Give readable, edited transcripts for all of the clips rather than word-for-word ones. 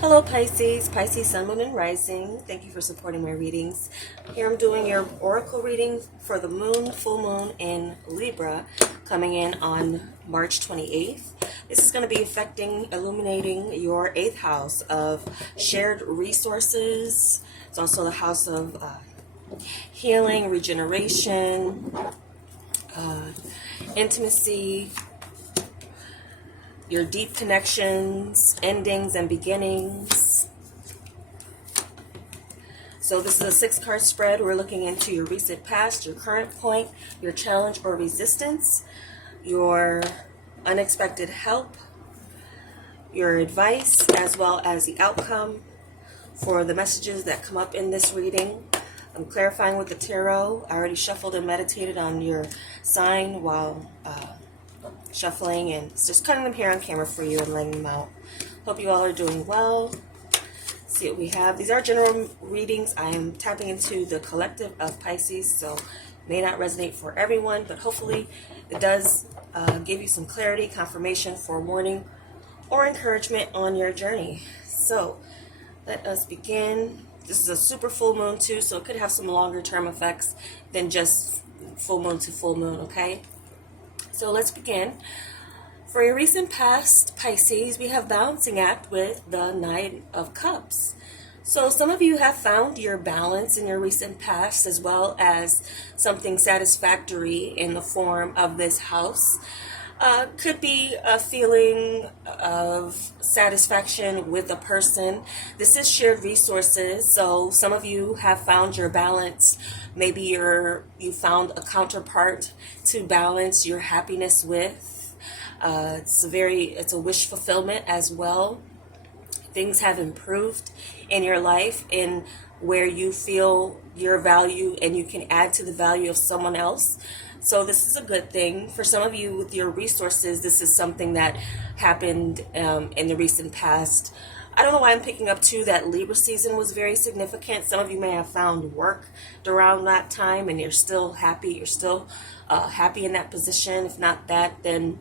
Hello Pisces, Pisces Sun, Moon, and Rising. Thank you for supporting my readings. Here I'm doing your oracle reading for the moon, full moon in Libra, coming in on March 28th. This is going to be affecting, illuminating your 8th house of shared resources. It's also the house of healing, regeneration, intimacy, your deep connections, endings and beginnings. So this is a 6-card spread. We're looking into your recent past, your current point, your challenge or resistance, your unexpected help, your advice, as well as the outcome for the messages that come up in this reading. I'm clarifying with the tarot. I already shuffled and meditated on your sign while shuffling, and just cutting them here on camera for you and laying them out. Hope you all are doing well. See what we have. These are general readings. I am tapping into the collective of Pisces, so may not resonate for everyone, but hopefully it does give you some clarity, confirmation, forewarning, or encouragement on your journey. So let us begin. This is a super full moon too, so it could have some longer term effects than just full moon to full moon, okay? So let's begin. For your recent past, Pisces, we have balancing act with the Knight of Cups. So some of you have found your balance in your recent past, as well as something satisfactory in the form of this house. Could be a feeling of satisfaction with a person. This is shared resources, so some of you have found your balance. Maybe you found a counterpart to balance your happiness with. It's a wish fulfillment as well. Things have improved in your life in where you feel your value and you can add to the value of someone else. So this is a good thing. For some of you with your resources, this is something that happened in the recent past. I don't know why I'm picking up too that Libra season was very significant. Some of you may have found work around that time and you're still happy. You're still happy in that position. If not that, then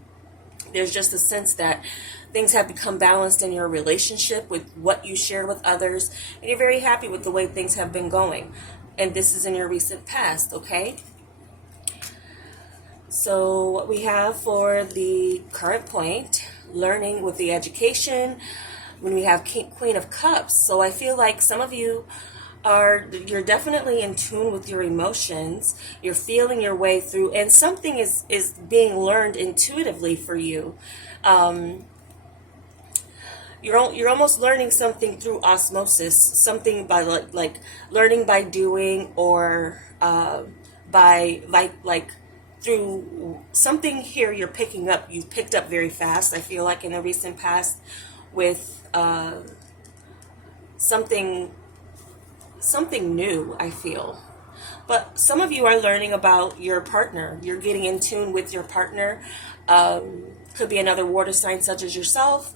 there's just a sense that things have become balanced in your relationship with what you share with others. And you're very happy with the way things have been going. And this is in your recent past, okay? So what we have for the current point, learning with the education, when we have Queen of Cups. So I feel like some of you you're definitely in tune with your emotions. You're feeling your way through, and something is being learned intuitively for you. You're almost learning something through osmosis, something by like learning by doing, or by like through something here you're picking up. You've picked up very fast, I feel like, in the recent past with something new, I feel. But some of you are learning about your partner. You're getting in tune with your partner. Could be another water sign such as yourself,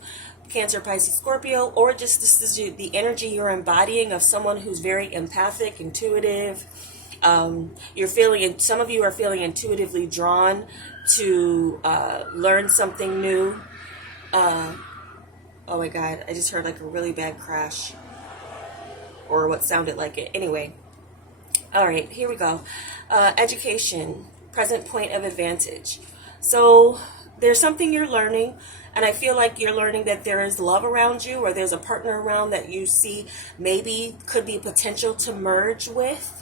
Cancer, Pisces, Scorpio, or just this is the energy you're embodying of someone who's very empathic, intuitive. You're feeling, some of you are feeling intuitively drawn to learn something new. Oh my God, I just heard like a really bad crash, or what sounded like it. Anyway, all right, here we go. Education, present point of advantage. So there's something you're learning, and I feel like you're learning that there is love around you, or there's a partner around that you see maybe could be potential to merge with.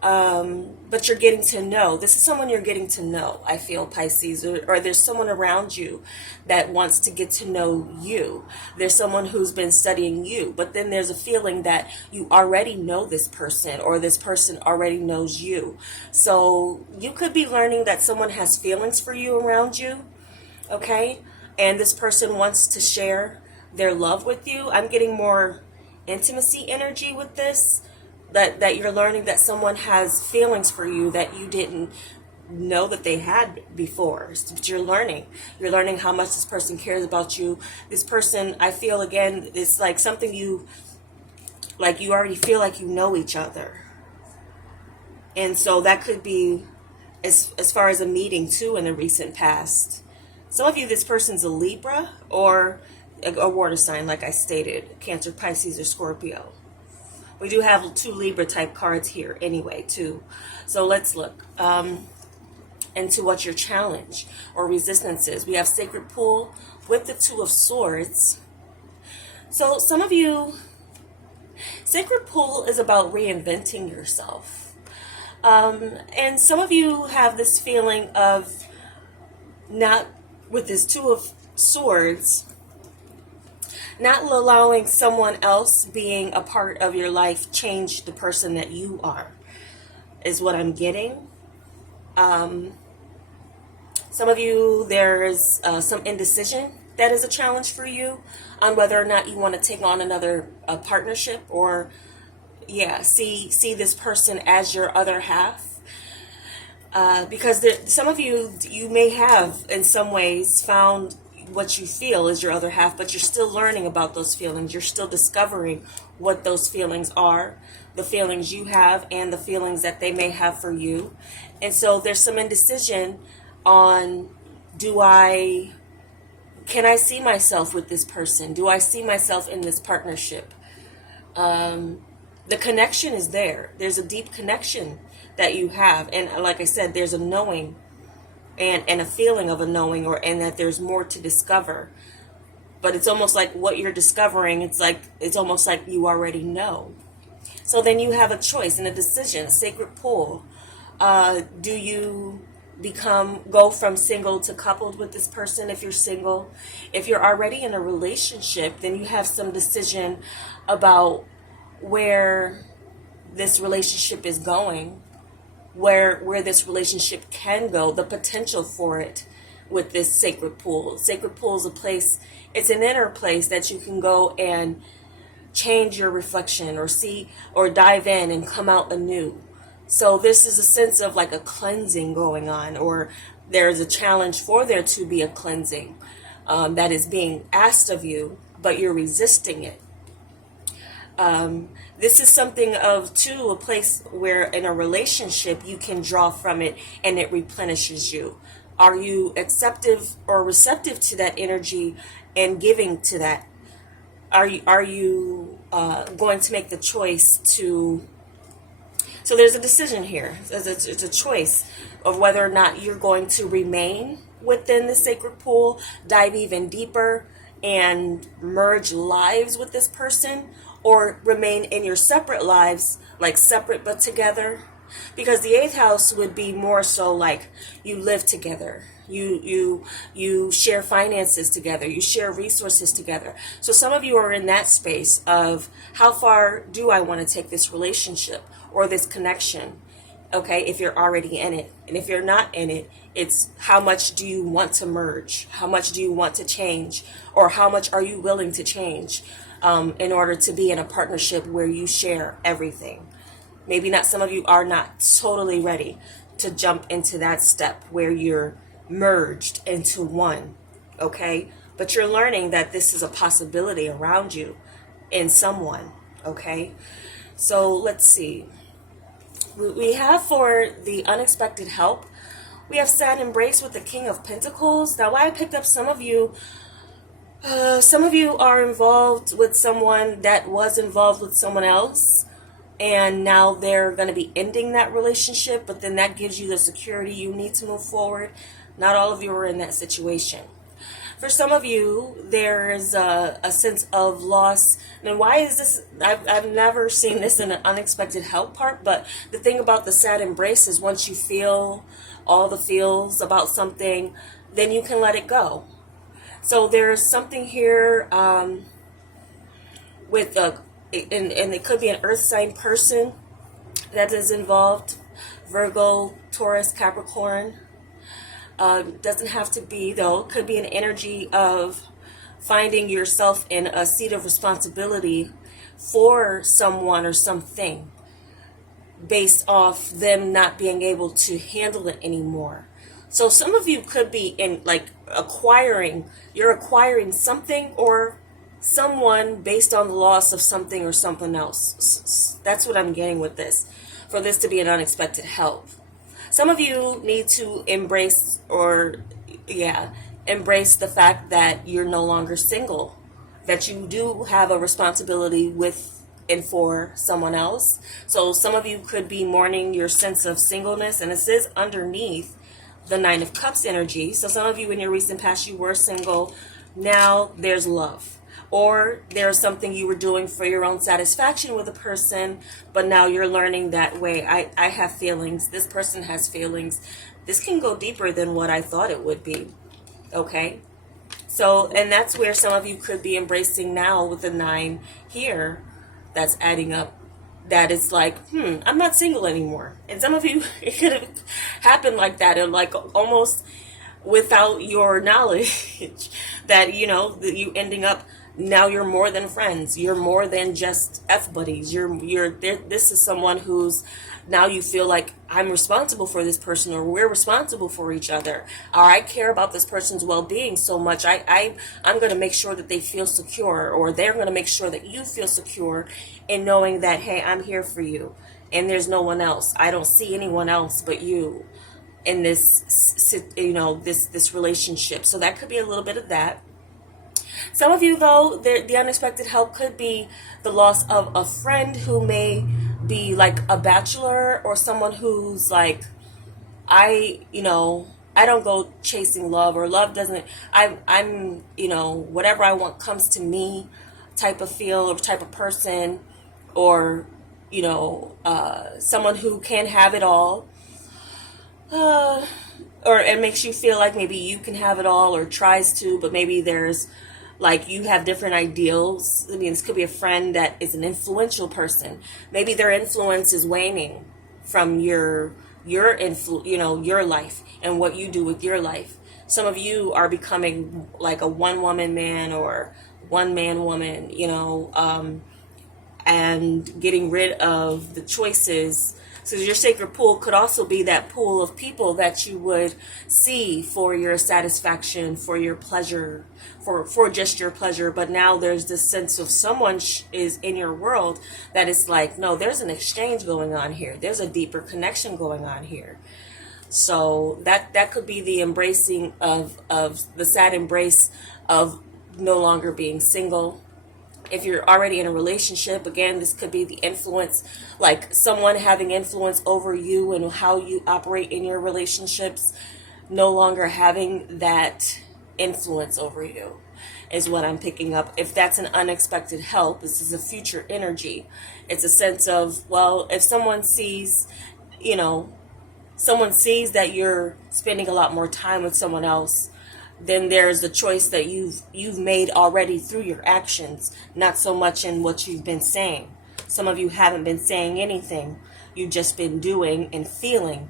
But you're getting to know. This is someone you're getting to know, I feel, Pisces, or there's someone around you that wants to get to know you. There's someone who's been studying you, but then there's a feeling that you already know this person, or this person already knows you. So you could be learning that someone has feelings for you around you, okay? And this person wants to share their love with you. I'm getting more intimacy energy with this. That you're learning that someone has feelings for you that you didn't know that they had before. But you're learning how much this person cares about you. This person, I feel, again, it's like something you already feel like you know each other. And so that could be as far as a meeting too in the recent past. Some of you, this person's a Libra, or a water sign, like I stated, Cancer, Pisces, or Scorpio. We do have 2 Libra type cards here anyway, too. So let's look into what your challenge or resistance is. We have Sacred Pool with the 2 of Swords. So some of you, Sacred Pool is about reinventing yourself. And some of you have this feeling of not, with this 2 of Swords, not allowing someone else being a part of your life change the person that you are, is what I'm getting. Some of you, there's some indecision that is a challenge for you on whether or not you want to take on another partnership, or see this person as your other half. Because some of you may have in some ways found what you feel is your other half, but you're still learning about those feelings. You're still discovering what those feelings are, the feelings you have and the feelings that they may have for you. And so there's some indecision on, can I see myself with this person? Do I see myself in this partnership? The connection is there. There's a deep connection that you have. And like I said, there's a knowing and a feeling of a knowing, and that there's more to discover. But it's almost like what you're discovering, it's almost like you already know. So then you have a choice and a decision, Sacred Pool. Do you go from single to coupled with this person if you're single? If you're already in a relationship, then you have some decision about where this relationship is going, where this relationship can go, the potential for it with this Sacred Pool. Sacred Pool is a place, it's an inner place that you can go and change your reflection or see or dive in and come out anew. So this is a sense of like a cleansing going on, or there's a challenge for there to be a cleansing that is being asked of you, but you're resisting it. This is something of, too, a place where in a relationship you can draw from it and it replenishes you. Are you acceptive or receptive to that energy and giving to that? Are you going to make the choice to... So there's a decision here. It's a choice of whether or not you're going to remain within the Sacred Pool, dive even deeper, and merge lives with this person, or remain in your separate lives, like separate but together. Because the 8th house would be more so like you live together, you share finances together, you share resources together. So some of you are in that space of, how far do I want to take this relationship or this connection? Okay, if you're already in it. And if you're not in it, it's how much do you want to merge? How much do you want to change? Or how much are you willing to change in order to be in a partnership where you share everything? Maybe not, some of you are not totally ready to jump into that step where you're merged into one, okay? But you're learning that this is a possibility around you in someone, okay? So let's see. We have for the unexpected help, we have sad embrace with the King of Pentacles. Now, why I picked up some of you are involved with someone that was involved with someone else, and now they're going to be ending that relationship, but then that gives you the security you need to move forward. Not all of you are in that situation. For some of you, there's a sense of loss. And why is this? I've never seen this in an unexpected help part, but the thing about the sad embrace is once you feel all the feels about something, then you can let it go. So there's something here with and it could be an earth sign person that is involved. Virgo, Taurus, Capricorn. Doesn't have to be, though. It could be an energy of finding yourself in a seat of responsibility for someone or something based off them not being able to handle it anymore. So some of you could be in like you're acquiring something or someone based on the loss of something or something else. That's what I'm getting with this, for this to be an unexpected help. Some of you need to embrace the fact that you're no longer single. that you do have a responsibility with and for someone else. So some of you could be mourning your sense of singleness, and this is underneath the Nine of Cups energy. So some of you in your recent past, you were single. Now there's love. Or there's something you were doing for your own satisfaction with a person, but now you're learning that way. I have feelings. This person has feelings. This can go deeper than what I thought it would be. Okay? So, and that's where some of you could be embracing now with the 9 here. That's adding up. That it's like, I'm not single anymore. And some of you, it could have happened like that, and like almost without your knowledge that, that you ending up, now you're more than friends. You're more than just F buddies. You're there. This is someone who's, now you feel like I'm responsible for this person, or we're responsible for each other, or I care about this person's well-being so much. I'm going to make sure that they feel secure, or they're going to make sure that you feel secure in knowing that, hey, I'm here for you and there's no one else. I don't see anyone else but you in this, this relationship. So that could be a little bit of that. Some of you, though, the unexpected help could be the loss of a friend who may be like a bachelor, or someone who's like, I don't go chasing love, or love doesn't, I'm whatever I want comes to me type of feel, or type of person, or, someone who can have it all, or it makes you feel like maybe you can have it all, or tries to, but maybe there's, like, you have different ideals. I mean, this could be a friend that is an influential person. Maybe their influence is waning from your life and what you do with your life. Some of you are becoming like a one-woman man or one-man woman, and getting rid of the choices. So your sacred pool could also be that pool of people that you would see for your satisfaction, for your pleasure, for just your pleasure. But now there's this sense of someone is in your world that is like, no, there's an exchange going on here. There's a deeper connection going on here. So that could be the embracing of the sad embrace of no longer being single. If you're already in a relationship, again, this could be the influence, like someone having influence over you and how you operate in your relationships, no longer having that influence over you is what I'm picking up. If that's an unexpected help, this is a future energy. It's a sense of, well, if someone sees that you're spending a lot more time with someone else, then there's a choice that you've made already through your actions, not so much in what you've been saying. Some of you haven't been saying anything. You've just been doing and feeling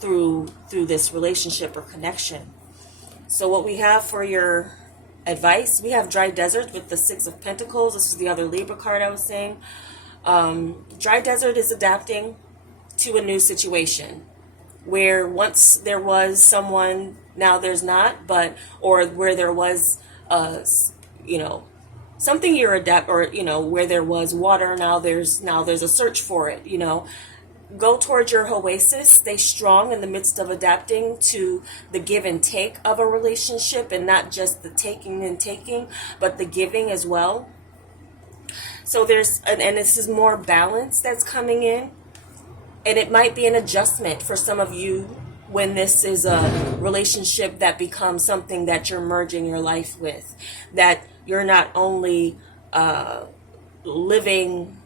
through this relationship or connection. So what we have for your advice, we have dry desert with the 6 of Pentacles. This is the other Libra card I was saying. Dry desert is adapting to a new situation, where once there was someone, now there's not, or where there was, something you're adapt, or, where there was water, now there's a search for it, Go towards your oasis, stay strong in the midst of adapting to the give and take of a relationship, and not just the taking and taking, but the giving as well. So and this is more balance that's coming in. And it might be an adjustment for some of you when this is a relationship that becomes something that you're merging your life with. That you're not only living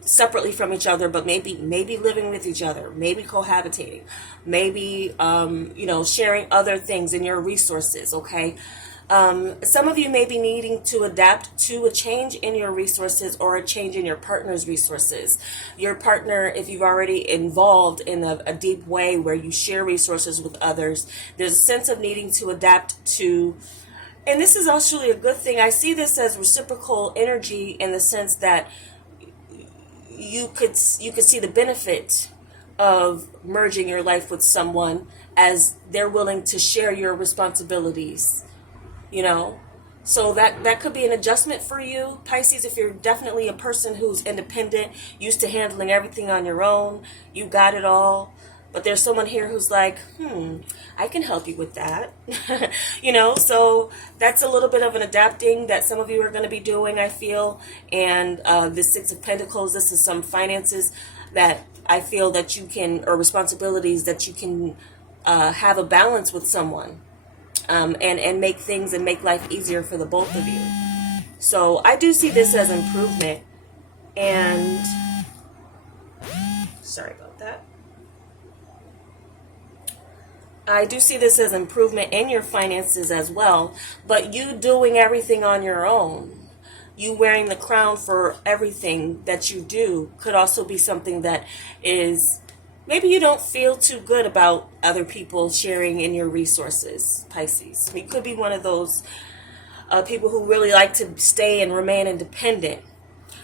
separately from each other, but maybe living with each other, maybe cohabitating, maybe sharing other things in your resources. Okay. Some of you may be needing to adapt to a change in your resources, or a change in your partner's resources. Your partner, if you've already involved in a deep way where you share resources with others, there's a sense of needing to adapt to, and this is actually a good thing. I see this as reciprocal energy, in the sense that you could see the benefit of merging your life with someone, as they're willing to share your responsibilities. So that could be an adjustment for you, Pisces. If you're definitely a person who's independent, used to handling everything on your own, you got it all, But there's someone here who's like, I can help you with that. So that's a little bit of an adapting that some of you are going to be doing, I feel. And the Six of Pentacles, this is some finances that I feel that you can, or responsibilities that you can have a balance with someone, and make things and make life easier for the both of you. So I do see this as improvement. And sorry about that. I do see this as improvement in your finances as well, but you doing everything on your own, you wearing the crown for everything that you do, could also be something that is, maybe you don't feel too good about other people sharing in your resources, Pisces. You could be one of those people who really like to stay and remain independent,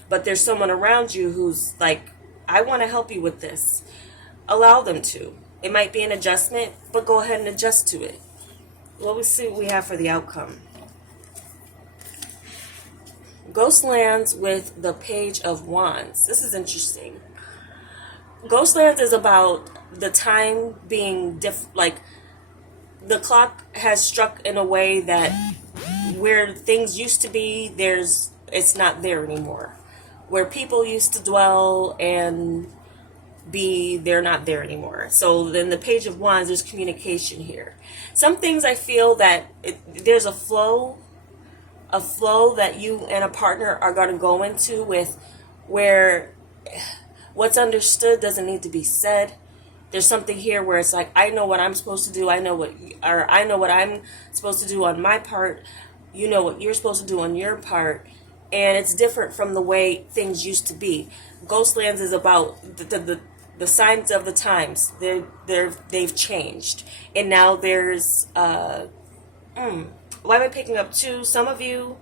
but there's someone around you who's like, I want to help you with this. Allow them to. It might be an adjustment, but go ahead and adjust to it. Well, we'll see what we have for the outcome. Ghost lands with the Page of Wands. This is interesting. Ghost lands is about the time being like the clock has struck in a way that where things used to be, it's not there anymore. Where people used to dwell and they're not there anymore. So then the Page of Wands, there's communication here. Some things I feel that there's a flow that you and a partner are going to go into with, where what's understood doesn't need to be said. There's something here where it's like, I know what I'm supposed to do. I know what I'm supposed to do on my part. You know what you're supposed to do on your part. And it's different from the way things used to be. Ghostlands is about the signs of the times. They've changed, and now there's why am I picking up two? Some of you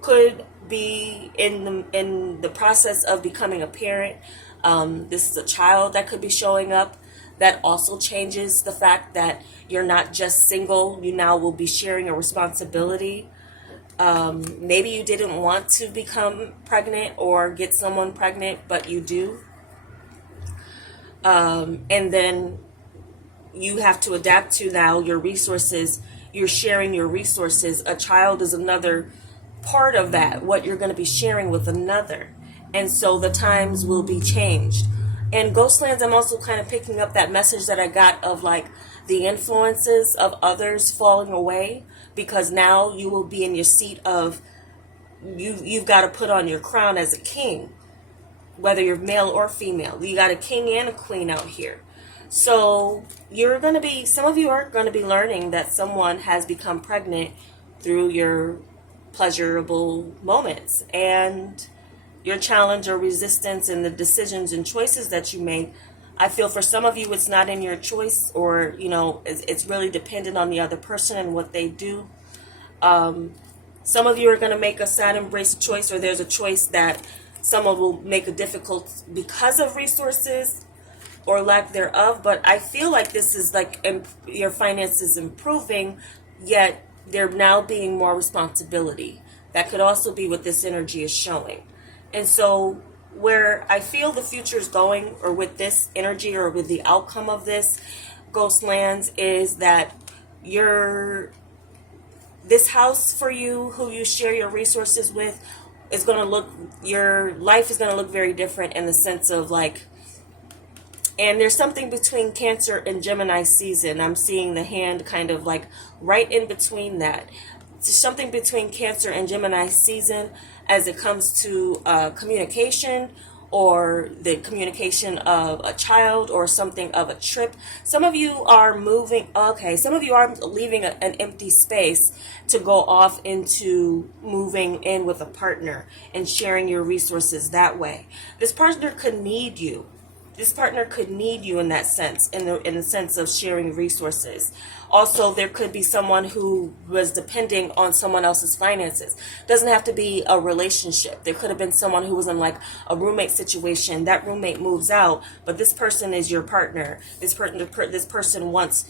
could be in the process of becoming a parent. This is a child that could be showing up. That also changes the fact that you're not just single. You now will be sharing a responsibility. Maybe you didn't want to become pregnant or get someone pregnant, but you do. And then you have to adapt to now your resources. You're sharing your resources. A child is another part of that, what you're going to be sharing with another. And so the times will be changed. And Ghostlands, I'm also kind of picking up that message that I got of like the influences of others falling away, because now you will be in your seat of you've got to put on your crown as a king, whether you're male or female. You got a king and a queen out here. So some of you are going to be learning that someone has become pregnant through your pleasurable moments, and your challenge or resistance and the decisions and choices that you make. I feel for some of you, it's not in your choice, or, it's really dependent on the other person and what they do. Some of you are going to make a sad embrace choice, or there's a choice that someone will make a difficult because of resources or lack thereof. But I feel like this is like your finances improving, yet there now being more responsibility. That could also be what this energy is showing. And so where I feel the future is going, or with this energy, or with the outcome of this Ghostlands, is that this house for you, who you share your resources with, is going to look, your life is going to look very different in the sense of like, and there's something between Cancer and Gemini season. I'm seeing the hand kind of like right in between that. It's something between Cancer and Gemini season as it comes to communication, or the communication of a child, or something of a trip. Some of you are some of you are leaving an empty space to go off into moving in with a partner and sharing your resources that way. This partner could need you. This partner could need you in that sense, in the sense of sharing resources. Also, there could be someone who was depending on someone else's finances. Doesn't have to be a relationship. There could have been someone who was in like a roommate situation. That roommate moves out, but this person is your partner. This person wants,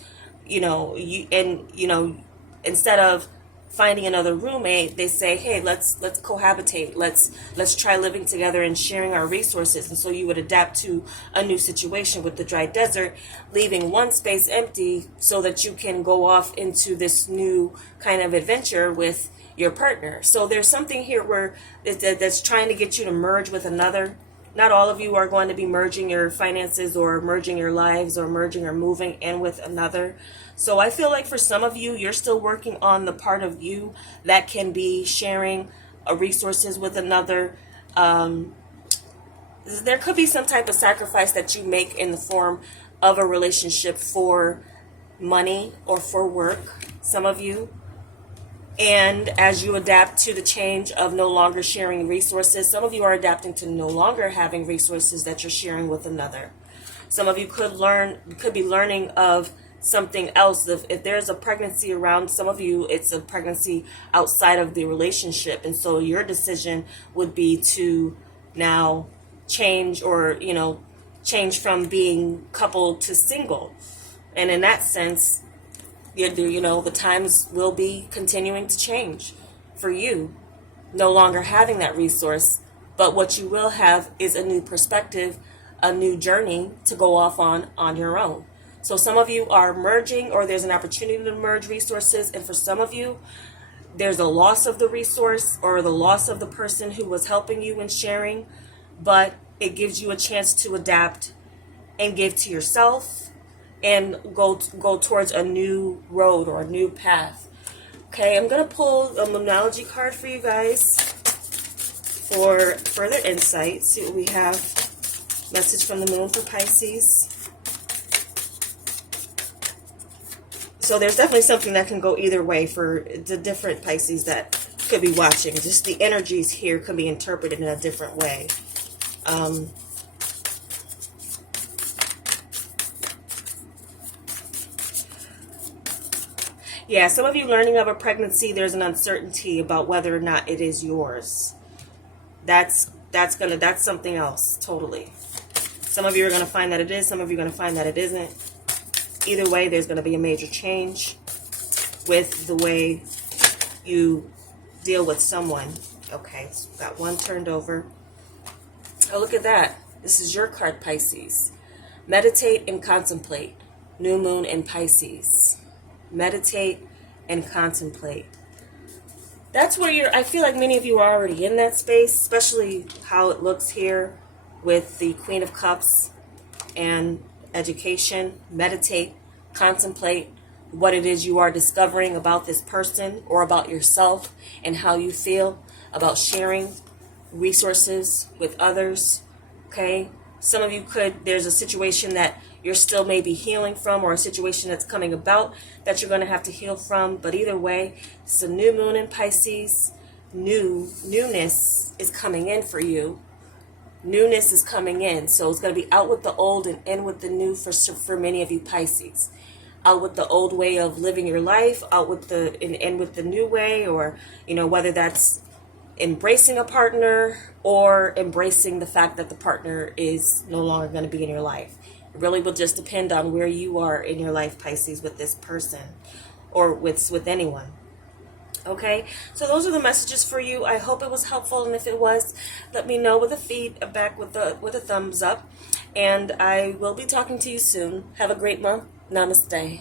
instead of finding another roommate, they say, hey, let's cohabitate, let's try living together and sharing our resources. And so you would adapt to a new situation with the dry desert, leaving one space empty so that you can go off into this new kind of adventure with your partner. So there's something here where that's trying to get you to merge with another. Not all of you are going to be merging your finances or merging your lives or merging or moving in with another. So I feel like for some of you, you're still working on the part of you that can be sharing resources with another. There could be some type of sacrifice that you make in the form of a relationship for money or for work, some of you. And as you adapt to the change of no longer sharing resources, some of you are adapting to no longer having resources that you're sharing with another. Some of you could be learning of something else. If there's a pregnancy around, some of you, it's a pregnancy outside of the relationship. And so your decision would be to now change, or, change from being coupled to single. And in that sense, the times will be continuing to change for you, no longer having that resource. But what you will have is a new perspective, a new journey to go off on your own. So some of you are merging, or there's an opportunity to merge resources. And for some of you, there's a loss of the resource or the loss of the person who was helping you and sharing. But it gives you a chance to adapt and give to yourself and go towards a new road or a new path. Okay, I'm going to pull a Moonology card for you guys for further insight. See what we have. Message from the moon for Pisces. So there's definitely something that can go either way for the different Pisces that could be watching. Just the energies here can be interpreted in a different way. Yeah, some of you learning of a pregnancy, there's an uncertainty about whether or not it is yours. That's something else, totally. Some of you are going to find that it is, some of you are going to find that it isn't. Either way, there's going to be a major change with the way you deal with someone. Okay, so got one turned over. Oh, look at that. This is your card, Pisces. Meditate and contemplate. New moon in Pisces. Meditate and contemplate. That's where I feel like many of you are already in that space, especially how it looks here with the Queen of Cups and education. Meditate, contemplate what it is you are discovering about this person or about yourself, and how you feel about sharing resources with others. Okay, some of you there's a situation that you're still maybe healing from, or a situation that's coming about that you're going to have to heal from. But either way, it's a new moon in Pisces. Newness is coming in for you. Newness is coming in. So it's going to be out with the old and in with the new for many of you Pisces. Out with the old way of living your life, out with in with the new way, or whether that's embracing a partner or embracing the fact that the partner is no longer going to be in your life. It really will just depend on where you are in your life, Pisces, with this person or with anyone. Okay, so those are the messages for you. I hope it was helpful, and if it was, let me know with a feedback with a thumbs up. And I will be talking to you soon. Have a great month. Namaste.